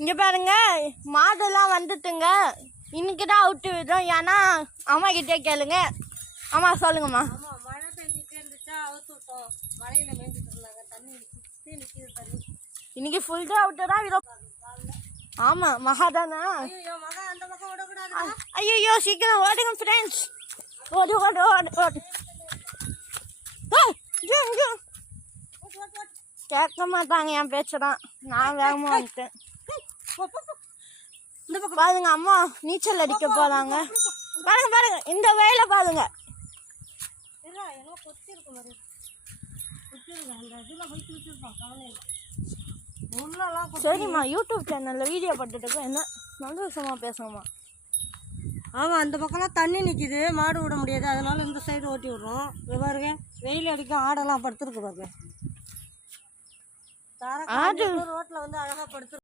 இங்கே பாருங்க மாடெல்லாம் வந்துட்டுங்க. இன்னைக்கு தான் அவுட்டு விடுறோம். ஏன்னா அம்மா கிட்டே கேளுங்க. அம்மா சொல்லுங்கம்மா. மழை பெஞ்சிட்டே இருந்துச்சா அவுத்து விட்டோம். மழையில மேய்ஞ்சிட்டு இருந்தாங்க. தண்ணி சுற்றி நிற்கிது தண்ணி. இன்னைக்கு ஃபுல் டே அவுட்டு தான் விடும். ஆமாம் மகாதானா. ஐயோ மகா அந்த பக்கம் விடக்கூடாது. ஐயோ சீக்கிரம் ஓடுங்க ஃப்ரெண்ட்ஸ். ஓடு ஓடு ஓடு ஓடு. கேட்க மாட்டாங்க என் பேச்சதான். நான் வேகமாக வந்துட்டேன். இந்த பக்கம் பாருங்க அம்மா நீச்சல் அடிக்க போறாங்க. பாருங்க பாருங்க இந்த வேலை பாருங்க. ஏதோ கொத்தி இருக்கு மாதிரி அந்த இதில் போய் வச்சிருப்பான். கவலை இல்லை. உள்ளலாம் சரிம்மா யூடியூப் சேனலில் வீடியோ போட்டுட்டு என்ன நல்ல விஷயமா பேசுங்கம்மா. ஆமாம் அந்த பக்கம்லாம் தண்ணி நிற்கிது. மாடு விட முடியாது. அதனால இந்த சைடு ஓட்டி விட்றோம். பாருங்க வெயில் அடிக்கும். ஆடெல்லாம் படுத்துருக்கு பாருங்க. ஆடு ரோட்டில் வந்து அழகாக படுத்து